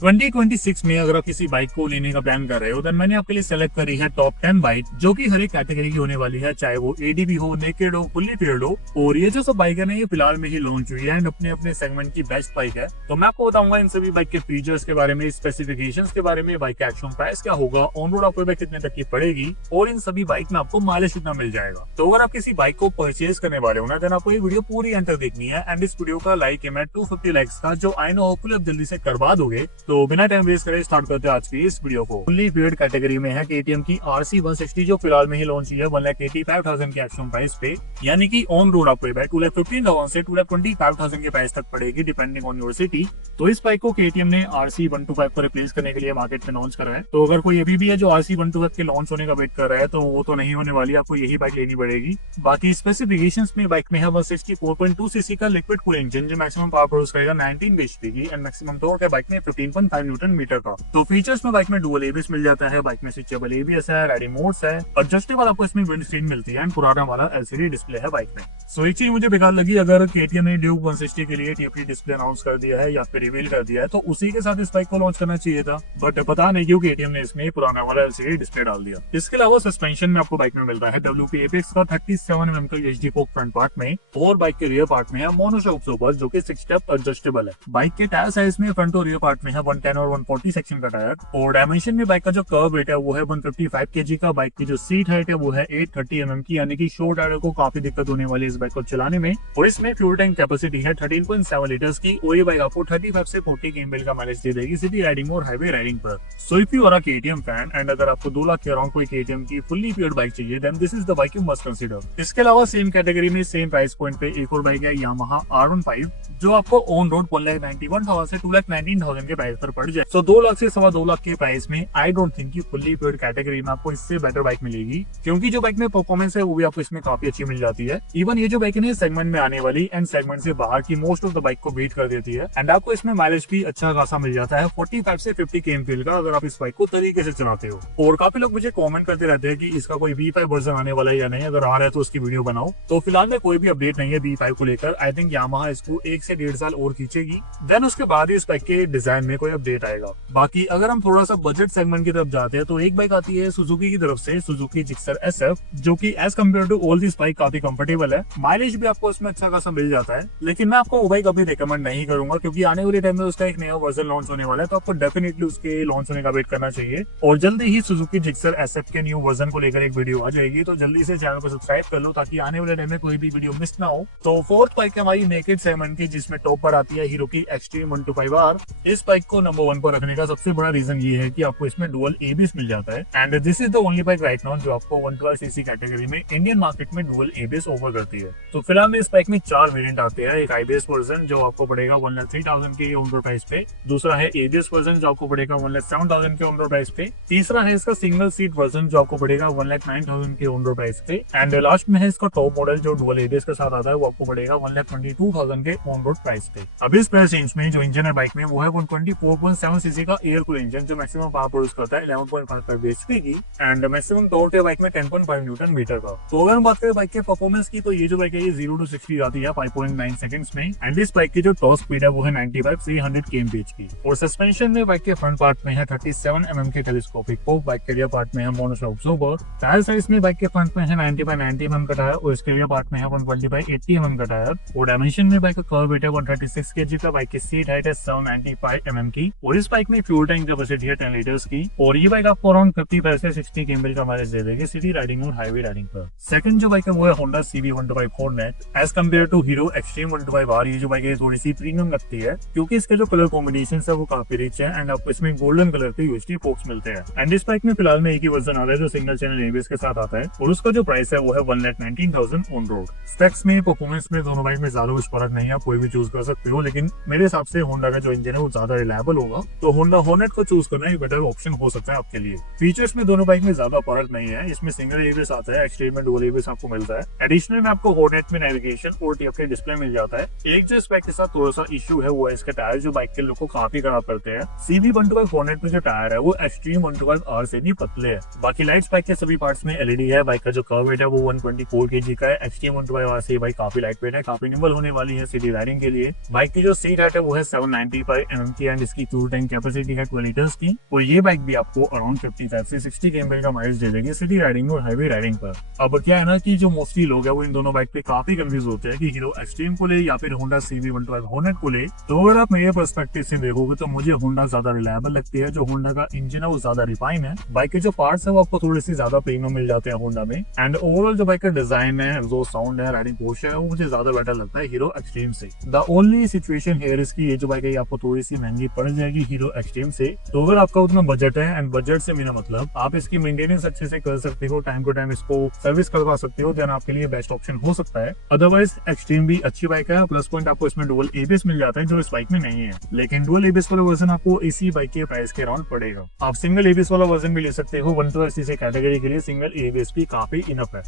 2026 में अगर आप किसी बाइक को लेने का प्लान कर रहे हो, देन मैंने आपके लिए सेलेक्ट करी है टॉप 10 बाइक, जो कि हर एक कैटेगरी की होने वाली है, चाहे वो एडीबी हो, नेकेड हो, फुल्ली फेयर्ड हो। और ये जो सब बाइक है ना, ये फिलहाल में ही लॉन्च हुई है एंड अपने अपने सेगमेंट की बेस्ट बाइक है। तो मैं आपको बताऊंगा इन सभी बाइक के फीचर्स के बारे में, स्पेसिफिकेशंस के बारे में, बाइक का एक्चुअल प्राइस क्या होगा, ऑन रोड आपको बाइक कितने तक की पड़ेगी और इन सभी बाइक में आपको माइलेज कितना मिल जाएगा। तो अगर आप किसी बाइक को परचेज करने वाले हो ना, देन आपको ये वीडियो पूरी एंटर देखनी है। एंड इस वीडियो का लाइक है मैं 250 लाइक्स का, जो आई नो होपफुली आप जल्दी से करवा दोगे। तो बिना टाइम वेस्ट करे स्टार्ट करते हैं आज की इस वीडियो को। फुल्ली फेयर्ड कैटेगरी में है केटीएम की आरसी 160, जो फिलहाल में ही लॉन्च हुई है 1,85,000 के एक्चुअल प्राइस पे, यानी कि ऑन रोड आपको बाइक 2,15,000 से 2,25,000 के प्राइस तक पड़ेगी डिपेंडिंग ऑन योर सिटी। तो इस बाइक को केटीएम ने आरसी 125 को रिप्लेस करने के लिए मार्केट में लॉन्च करा है। तो अगर कोई अभी भी है जो आरसी 125 के लॉन्च होने का वेट कर रहा है, तो वो तो नहीं होने वाली, आपको यही बाइक लेनी पड़ेगी। बाकी स्पेसिफिकेशंस में बाइक में है 164.2 सीसी का लिक्विड कूल इंजन, जो मैक्सिमम पावर प्रोड्यूस करेगा 19 bhp की, एंड मैक्सिमम टॉर्क है बाइक में 15.5 न्यूटन मीटर का। तो फीचर्स में बाइक में डुअल एबीएस मिल जाता है, बाइक में स्विचेबल एबीएस है, राइडिंग मोड्स है, एडजस्टेबल आपको इसमें विंडस्क्रीन मिलती है, एंड पुराना वाला एलसीडी डिस्प्ले है बाइक में। सो एक चीज मुझे बेकार लगी, अगर केटीएम ने ड्यूक 160 के लिए टीएफटी डिस्प्ले अनाउंस कर दिया है या फिर रिवील कर दिया है, तो उसी के साथ इस बाइक को लॉन्च करना चाहिए था, बट पता नहीं क्यों केटीएम ने इसमें पुराना वाला एलसीडी डिस्प्ले डाल दिया। इसके अलावा सस्पेंशन में आपको बाइक में मिलता है डब्ल्यूपी एपेक्स का 37 mm का एचडी फोक फ्रंट पार्ट में, और बाइक के रियर पार्ट में है मोनोशॉक सोपर, जो कि 6 स्टेप एडजस्टेबल है। बाइक के टायर साइज में फ्रंट और रियर पार्ट में है 110 और 140 सेक्शन का टायर, और डायमेंशन में बाइक का जो कर्व वेट है वो है 155 kg का। बाइक की जो सीट हाइट है वो है 830 mm की, यानी कि शॉर्ट राइडर को काफी दिक्कत होने वाली है इस बाइक को चलाने में। और इसमें फ्यूल टैंक कैपेसिटी है 13.7 लीटर्स की, और ये बाइक आपको 35 से 40 kmh का माइलेज दे देगी सिटी राइडिंग और हाईवे राइडिंग पर। So if you are a KTM fan and अगर आपको 2 लाख के अराउंड कोई केटीएम की फुल्ली फेयर्ड बाइक चाहिए, then this is the bike you must consider. इसके अलावा सेम कैटेगरी में सेम प्राइस पॉइंट पे एक और बाइक है यामाहा R15, जो आपको ऑन रोड 1,91,000 से 2,19,000 के प्राइस पर पड़ जाए। सो 2 लाख से 2.25 लाख के प्राइस में आई डोंट थिंक कि फुल्ली फेयर्ड कैटेगरी में आपको इससे बेटर बाइक मिलेगी, क्योंकि जो बाइक में परफॉर्मेंस है वो भी आपको इसमें काफी अच्छी मिल जाती है। इवन ये जो बाइक है सेगमेंट में आने वाली एंड सेगमेंट से बाहर की मोस्ट ऑफ द बाइक को बीट कर देती है, एंड आपको इसमें माइलेज भी अच्छा खासा मिल जाता है 45 से 50 km का, अगर आप इस बाइक को तरीके से चलाते हो। और काफी लोग मुझे कमेंट करते रहते हैं कि इसका कोई V5 वर्जन आने वाला है या नहीं, अगर आ रहा है तो उसकी वीडियो बनाओ। तो फिलहाल में कोई भी अपडेट नहीं है V5 को लेकर। आई थिंक यामाहा इसको 1 से 1.5 साल और खींचेगी, देन उसके बाद ही इस बाइक के डिजाइन में कोई अपडेट आएगा। बाकी अगर हम थोड़ा सा बजट सेगमेंट की तरफ जाते हैं, तो एक बाइक आती है सुजुकी की तरफ से, सुजुकी जिक्सर SF, जो कि as compared to all this bike काफी कंफर्टेबल है। माइलेज भी आपको इसमें अच्छा खासा मिल जाता है, लेकिन मैं आपको वो बाइक अभी रिकमेंड नहीं करूंगा, क्योंकि आने वाले टाइम में उसका एक नया वर्जन लॉन्च होने वाला है, तो आपको डेफिनेटली उसके लॉन्च होने का वेट करना चाहिए। और जल्दी ही सुजुकी जिक्सर SF के न्यू वर्जन को लेकर एक वीडियो आ जाएगी, तो जल्दी से चैनल को सब्सक्राइब कर लो ताकि आने वाले टाइम में कोई भी वीडियो मिस ना हो। तो फोर्थ बाइक है हमारी नेकेड सेगमेंट की, जिसमें टॉप पर आती है हीरो की एक्सट्रीम 125R। इस बाइक को नंबर 1 पर रखने का सबसे बड़ा रीजन ये है कि आपको इसमें डुअल एबीएस मिल जाता है, and this is the only bike right now जो आपको 112 सीसी कैटेगरी में इंडियन मार्केट में डुअल एबीएस ऑफर करती है। तो फिलहाल में इस बाइक में 4 वेरिएंट आते हैं। एक आईबीएस वर्जन जो आपको पड़ेगा 1,03,000 के ऑन रोड प्राइस पे, दूसरा है एबीएस वर्जन जो आपको पड़ेगा 1,07,000 के ऑन रोड प्राइस पे, तीसरा है इसका सिंगल सीट वर्जन जो आपको पड़ेगा 1,09,000 के ऑन रोड प्राइस पे, एंड लास्ट में है इसका टॉप मॉडल जो डुअल एबीएस के साथ आता है, वो आपको पड़ेगा 1,22,000 के ऑन रोड प्राइस पे। अब इस प्राइस रेंज में जो इंजन है बाइक में वो है 124.7 सीसी का एयर कूल इंजन, जो मैक्सिमम पावर प्रोड्यूस करता है 11.55 bhp की, एंड मैक्सिमम टॉर्क है बाइक में 10.5 न्यूटन मीटर का। तो अगर हम बात करें बाइक के परफॉर्मेंस की, तो ये जो बाइक है ये 0 to 60 जाती है 5.9 सेकंड्स में, एंड इस बाइक की जो टॉप स्पीड है वो है 95 से 100 kmph की। और सस्पेंशन में बाइक के फ्रंट पार्ट में है 37 mm के टेलीस्कोपिक फोक, बाइक के रियर पार्ट में है मोनोशॉक सोपर। टायर साइज में बाइक के फ्रंट में है 90 mm का टायर, और इसके रियर पार्ट में है 120/80 mm का टायर। और डायमेंशन में बाइक का कर्व वेट है 136 kg का, बाइक की सीट हाइट है 795 mm की, और इस बाइक में फ्यूल टैंक कैपेसिटी है 10 लीटर्स की, और ये बाइक आपको अराउंड 55 से 60 kmh का माइलेज दे देगी सिटी राइडिंग और हाईवे राइडिंग पर। सेकंड जो बाइक है वो है Honda CB125 Hornet. As compared to Hero Xtreme 125R, ये जो बाइक है थोड़ी सी प्रीमियम लगती है, क्योंकि इसके जो कलर कॉम्बिनेशन है वो काफी रिच है, एंड आपको इसमें गोल्डन कलर के यूएसडी फोक्स मिलते हैं। एंड इस बाइक में फिलहाल में एक ही वर्जन आ रहा है जो सिंगल चैनल एबीएस के साथ आता है, और उसका जो प्राइस है वो है 1,19,000 ऑन रोड। स्पेक्स में, परफॉर्मेंस में दोनों बाइक में ज्यादा कुछ फर्क नहीं है, आप कोई भी चूज कर सकते हो, लेकिन मेरे हिसाब से होंडा का जो इंजन है वो ज्यादा रिलायबल होगा, तो होंडा हॉर्नेट को चूज करना एक बेटर ऑप्शन हो सकता है आपके लिए। फीचर्स में दोनों बाइक में ज्यादा फर्क नहीं है, इसमें सिंगल एबीएस आता है, एक्सट्रीम में डुअल एबीएस आपको मिलता है। एडिशनल में आपको हॉर्नेट में नेविगेशन और टीएफटी डिस्प्ले मिल जाता है। एक जो इस बाइक के साथ थोड़ा सा इशू है वो है इसके टायर, जो बाइक के लुक को काफी खराब करते हैं। CB125 हॉर्नेट में जो टायर है वो एक्सट्रीम 125R से भी पतले है। बाकी लाइट्स बाइक के सभी पार्ट्स में एलईडी है। बाइक का जो कर्व वेट है वो 124 kg का है। एक्सट्रीम 125R से बाइक काफी लाइट वेट है, काफी निम्बल होने वाली है सिटी राइडिंग के लिए। बाइक की जो सीट हाइट है वो है 795 mm की, एंड इसकी फ्यूल टैंक कैपेसिटी है 12 लीटर्स की। और ये बाइक भी आपको अराउंड 55 से 60 kmph का माइलेज दे देगी सिटी राइडिंग और हाईवे राइडिंग पर। अब क्या है ना कि जो मोस्टली लोग है वो इन दोनों बाइक पे काफी कंफ्यूज होते हैं कि हीरो एक्सट्रीम को ले या फिर होंडा CB112 हॉर्नेट को ले। तो अगर आप मेरे पर्सपेक्टिव से देखोगे तो मुझे होंडा ज्यादा रिलायबल लगती है। जो होंडा का इंजन है वो ज्यादा रिफाइन है, बाइक के जो पार्ट्स है वो आपको थोड़ी सी ज्यादा प्रीमियम मिल जाते हैं होंडा में। एंड ओवरऑल जो बाइक का डिजाइन है, जो साउंड है, राइडिंग पोस्चर है, वो मुझे ज्यादा बेटर लगता है हीरो एक्सट्रीम से। द ओनली सिचुएशन हियर इसकी ये जो बाइक है आपको थोड़ी सी महंगी पड़ जाएगी हीरो एक्सट्रीम से। तो अगर आपका उतना बजट है, एंड बजट से मेरा मतलब आप इसकी मेंटेनेंस अच्छे से कर सकते हो, टाइम टू टाइम इसको सर्विस करवा सकते हो, देन आपके लिए बेस्ट ऑप्शन हो सकता है। अदरवाइज एक्सट्रीम भी अच्छी बाइक है। प्लस पॉइंट आपको इसमें डुअल ABS मिल जाता है जो इस बाइक में नहीं है, लेकिन डुअल ABS वाला वर्जन आपको इसी बाइक के प्राइस के अराउंड पड़ेगा। आप सिंगल ABS वाला वर्जन भी ले सकते हो, 120cc कैटेगरी के लिए सिंगल ABS भी काफी इनफ है।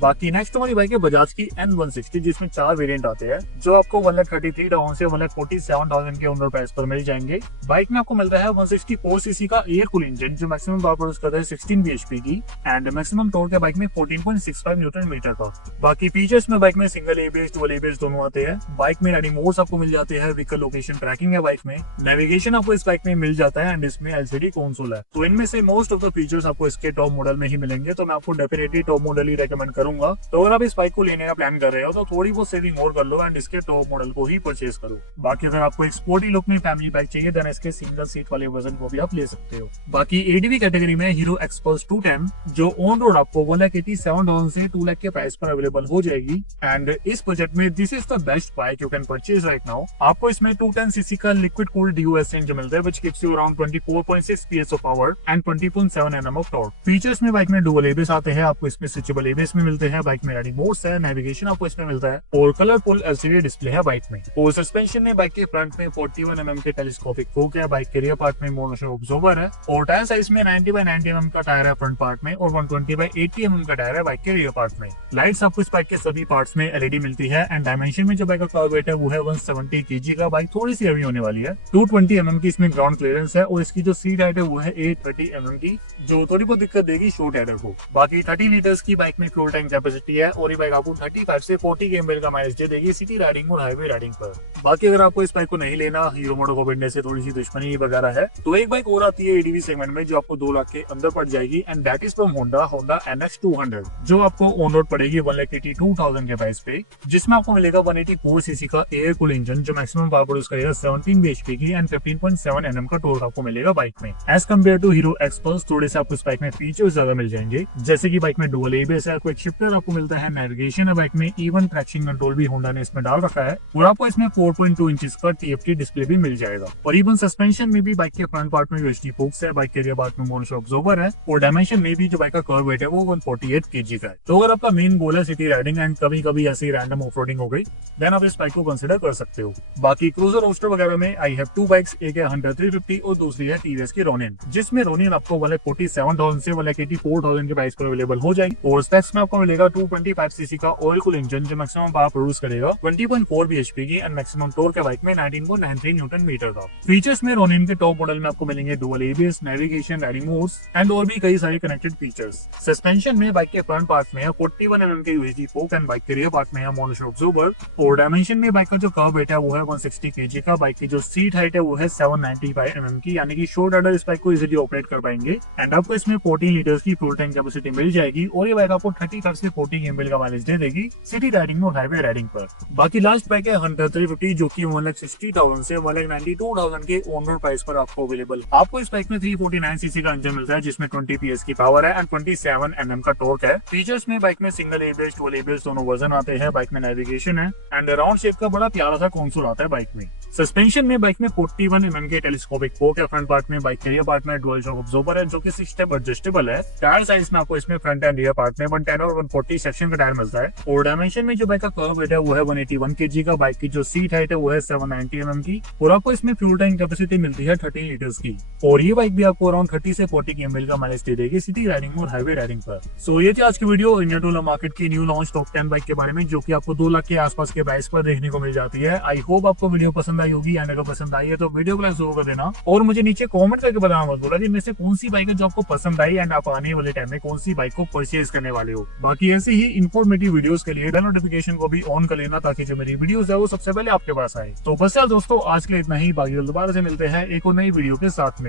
बाकी नेक्स्ट हमारी बाइक है बजाज की N160, जिसमें 4 वेरिएंट आते हैं जो आपको 1,33,000 से 1,47,000 के अंदर प्राइस पर मिल जाएंगे। बाइक में आपको मिलता है 164cc का एयर कूल इंजन जो मैक्सिमम पावर प्रोड्यूस करता है 16 bhp की, एंड मैक्सिमम टॉर्क है बाइक में 14.65 न्यूटन मीटर का। बाकी फीचर्स में बाइक में सिंगल ABS डुअल ABS दोनों आते हैं। बाइक में राइडिंग मोड्स आपको मिल जाते हैं, व्हीकल लोकेशन ट्रैकिंग है बाइक में, नेविगेशन आपको इस बाइक में मिल जाता है, एंड इसमें LCD कंसोल है। तो इनमें से मोस्ट ऑफ द फीचर्स आपको इसके टॉप मॉडल में ही मिलेंगे, तो मैं आपको डेफिनेटली टॉप मॉडल ही रेकमेंड करूंगा। तो अगर आप इस बाइक को लेने का प्लान कर रहे हो तो थोड़ी बहुत सेविंग और कर लो एंड इसके टॉप मॉडल को ही परचेज करो। बाकी अगर आपको एक स्पोर्टी लुक में फैमिली बाइक चाहिए देन इसके सिंगल सीट वाले वर्जन को भी आप ले सकते हो। बाकी ADV कैटेगरी में हीरो एक्सपल्स 210 जो ऑन रोड आपको 1,87,000 से 2 लाख के प्राइस पर अवेलेबल हो जाएगी, एंड इस बजट में this is the best bike you can purchase right now. आपको इसमें 210cc का लिक्विड कूल्ड DOS इंजन मिलता है which gives you around 24.6 PS of power and 20.7 Nm of torque. Features में बाइक में डुअल ABS आते हैं, आपको इसमें स्विचेबल ABS में मिलते हैं, बाइक में राइडिंग मोड्स है, नेविगेशन आपको इसमें मिलता है, और कलरफुल LCD डिस्प्ले है बाइक में। और सस्पेंशन में बाइक के फ्रंट में 41 mm के टेलीस्कोपिक फोक है, बाइक के रियर पार्ट में मोनोशॉक ऑब्जॉर्बर है, और टायर साइज में 90/90 mm का टायर है फ्रंट पार्ट में, और 120/80 mm का टायर है बाइक के रियर पार्ट में। लाइट्स आपको इस बाइक के सभी पार्ट्स में LED मिलती है, एंड डायमेंशन में जो बाइक का कार वेट है वो है 170 kg का। बाइक थोड़ी सी हेवी होने वाली है, 220 mm की इसमें ग्राउंड क्लियरेंस है, और इसकी जो सीट हाइट है वो है 830 mm की, जो थोड़ी बहुत दिक्कत देगी शॉर्ट राइडर को। बाकी 30 लीटर्स की बाइक में फ्यूल टैंक कैपेसिटी है, और ये बाइक आपको 35 से 40 kmph का माइलेज दे देगी सिटी राइडिंग और हाईवे राइडिंग पर। बाकी अगर आपको इस बाइक को नहीं लेना, हीरो मोटोकॉर्प से थोड़ी सी दुश्मनी वगैरह है, तो एक बाइक और आती है ADV सेगमेंट में जो आपको 2 लाख के अंदर पड़ जाएगी, and that is from Honda NX200 जो आपको ऑन रोड पड़ेगी 1,82,000 के प्राइस पे, जिसमें आपको मिलेगा 184cc का एयर कूल इंजन जो मैक्सिमम पावर प्रोड्यूस करेगा 17 bhp की, एंड 15.7 Nm का टॉर्क आपको मिलेगा बाइक में। As compared to Hero Xpulse थोड़े से आपको इस बाइक में फीचर्स ज्यादा मिल जाएंगे, जैसे की बाइक में डुअल ABS है, क्विक शिफ्टर आपको मिलता है, नेविगेशन है बाइक में, इवन ट्रैक्शन कंट्रोल भी होंडा ने इसमें डाल रखा है, और आपको इसमें 4.2 इंचेस का TFT डिस्प्ले भी मिल जाएगा। और इवन सस्पेंशन में भी बाइक के फ्रंट पार्ट में UHD फोक्स है, बाइक के रियर पार्ट में मोनोशॉक ऑब्जॉर्बर है, और डायमेंशन में भी जो बाइक का कर्व वेट है वो 148 kg का है। तो अगर आपका मेन गोल है सिटी राइडिंग एंड कभी कभी ऐसी रैंडम ऑफ रोडिंग हो गई, देन आप इस बाइक को कंसिडर कर सकते हो। बाकी क्रूजर रोस्टर वगैरह में आई हैव 2 बाइक्स, एक है हंटर 350 और दूसरी है TVS की रोनिन, जिसमें रोनिन आपको 1,47,000 से 1,84,000 के प्राइस पर अवेलेबल हो जाएगी। और स्पेक्स में आपको मिलेगा 225cc का ऑयल कूल इंजन जो मैक्सिमम पावर प्रोड्यूस करेगा 20.4 bhp की, एंड मैक्सिमम टॉर्क है बाइक में 19.93 न्यूटन मीटर का। फीचर्स में रोनिन के टॉप मॉडल में आपको मिलेंगे dual ABS, navigation, riding modes, and और भी कई सारे कनेक्टेड फीचर्स। सस्पेंशन में बाइक के फ्रंट पार्ट में है 41 mm के UHD फोक, एंड बाइक के रियर पार्ट में है मोनोशॉक ऑब्जॉर्बर, और डायमेंशन में बाइक का जो कर्व वेट है वो है 160 kg का, बाइक की जो सीट हाइट है वो है 795 mm की, यानी कि शॉर्ट राइडर इस बाइक को इजीली ऑपरेट कर पाएंगे, एंड आपको इसमें 14 लीटर्स की फ्यूल टैंक कैपेसिटी मिल जाएगी, और ये बाइक आपको 35 से 40 kmph का माइलेज दे देगी सिटी राइडिंग और हाईवे राइडिंग पर। बाकी लास्ट बाइक है हंटर 350 जो कि 1,60,000 से 1,92,000 के ऑन रोड प्राइस पर आपको अवेलेबल। आपको इस बाइक में 349cc का इंजन मिलता है जिसमें 20 PS की पावर है, एंड 27 Nm का टॉर्क है। फीचर्स में बाइक में सिंगल ABS डुअल ABS दोनों वर्जन आते हैं, बाइक में नेविगेशन है, एंड राउंड शेप का बड़ा प्यारा सा कंसोल आता है बाइक में। सस्पेंशन में बाइक में 41 mm के टेलीस्कोपिक फोक है फ्रंट पार्ट में, बाइक के रियर पार्ट में डुअल शॉक ऑब्जॉर्बर है जो कि 6 स्टेप एडजस्टेबल है। टायर साइज में आपको इसमें फ्रंट एंड रियर पार्ट में 110 और 140 सेक्शन का टायर मिलता है, और डायमेंशन में जो बाइक का कर्व वेट है वो है 181 kg का, बाइक की जो सीट हाइट है वो है 790 mm की, और आपको इसमें फ्यूल टैंक कैपेसिटी मिलती है 13 लीटर्स की, और ये बाइक भी आपको अराउंड 30 से 40 kmph का माइलेज दे देगी सिटी राइडिंग और हाईवे राइडिंग पर। सो ये थी आज की वीडियो इंडिया टूर मार्केट की न्यू लॉन्च टॉप 10 बाइक के बारे में, जो कि आपको 2 लाख के आसपास के प्राइस पर देखने को मिल जाती है। आई होप आपको वीडियो पसंद आई होगी, एंड अगर पसंद आई है तो वीडियो को लाइक जरूर कर देना, और मुझे नीचे कमेंट करके बताना मत भूलना कि इनमें से कौन सी बाइक है जो आपको पसंद आई, एंड आप आने वाले टाइम में कौन सी बाइक को परचेज करने वाले हो। बाकी ऐसे ही इंफॉर्मेटिव वीडियोस के लिए बेल नोटिफिकेशन को भी ऑन कर लेना, ताकि जो मेरी वीडियोस है वो सबसे पहले आपके पास आए। तो बस यार दोस्तों, आज के लिए इतना ही। बाकी दोबारा से मिलते हैं एक और नई वीडियो के साथ में।